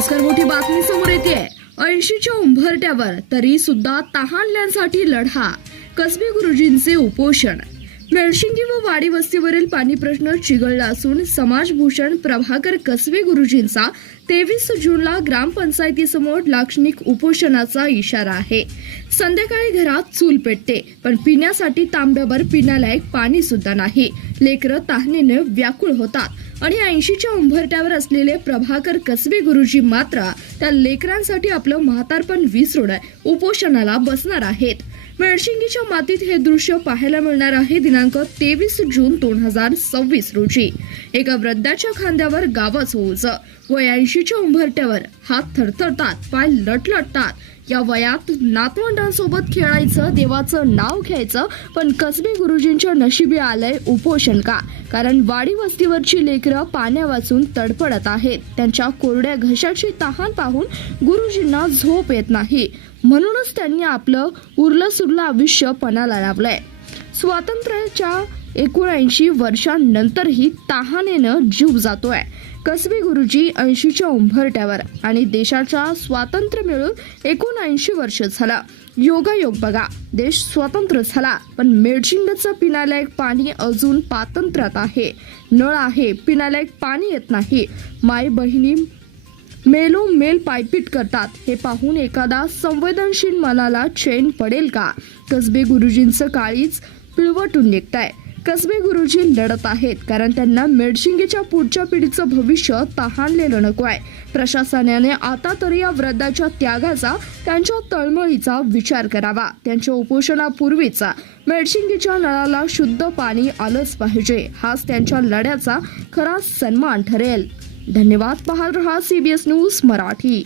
नमस्कार, मोठी बातमी समोर येते. 80च्या उंबरठ्यावर तरी सुद्धा तहानल्यांसाठी लढा. कसबे गुरुजींचे उपोषण. मेळशिंगी व वाडी वस्तीवरील पाणी प्रश्न चिघळला असून समाजभूषण प्रभाकर कसबे गुरुजींचा 23 जूनला ग्रामपंचायतीसमोर लाक्षणिक उपोषणाचा इशारा आहे. संध्याकाळी घरात चूल पेटते, पण पिण्यासाठी तांब्याभर पिण्यालायक पाणी सुद्धा नाही. लेकरं तहानेने व्याकुळ होतात आणि 80च्या उंबरठ्यावर असलेले प्रभाकर कसबे गुरुजी मात्र त्या लेकरांसाठी आपलं म्हातारपण विसरून उपोषणाला बसणार आहेत. मेळशिंगीच्या मातीत हे दृश्य पाहायला मिळणार आहे. दिनांक 23 जून 2026 रोजी एका वृद्धाच्या खांद्यावर गावाचं ओझ. वय 80च्या उंबरठ्यावर हात थरथरतात, पाय लटलटतात. या वयात नातवंडांसोबत खेळायचं, देवाचं नाव घ्यायचं, पण कसबे गुरुजींच्या नशिबी आलंय उपोषण का? कारण वाडी वस्तीवरची लेकरं पाण्या वाचून तडफडत आहेत. त्यांच्या कोरड्या घशाची तहान पाहून गुरुजींना झोप येत नाही. म्हणूनच त्यांनी आपलं उरलं सुरलं आयुष्य पणाला लावलंय. स्वातंत्र्याच्या 79 वर्षांनंतरही तहानेनं जीव जातोय. कसबे गुरुजी 80च्या उंबरठ्यावर आणि देशाच्या स्वातंत्र्य मिळून 79 वर्ष झाला. योगायोग बघा, देश स्वतंत्र झाला, पण मेळशिंगीचं पिण्यालायक पाणी अजून पातंत्र्यात आहे. नळ आहे, पिण्यालायक पाणी येत नाही. माय बहिणी मेलोमेल पायपीट करतात. हे पाहून एखादा संवेदनशील मनाला चैन पडेल का? कसबे गुरुजींचं काळीज पिळवटून निघतंय. कसबे गुरुजी लढत आहेत कारण त्यांना मेळशिंगीच्या पुढच्या पिढीचं भविष्य तहानलेलं नको आहे. प्रशासनाने आता तरी या वृद्धाच्या त्यागाचा, त्यांच्या तळमळीचा विचार करावा. त्यांच्या उपोषणापूर्वीच मेळशिंगीच्या नळाला शुद्ध पाणी आलंच पाहिजे. हाच त्यांच्या लढ्याचा खरा सन्मान ठरेल. धन्यवाद. पाहत रहा CBS न्यूज मराठी.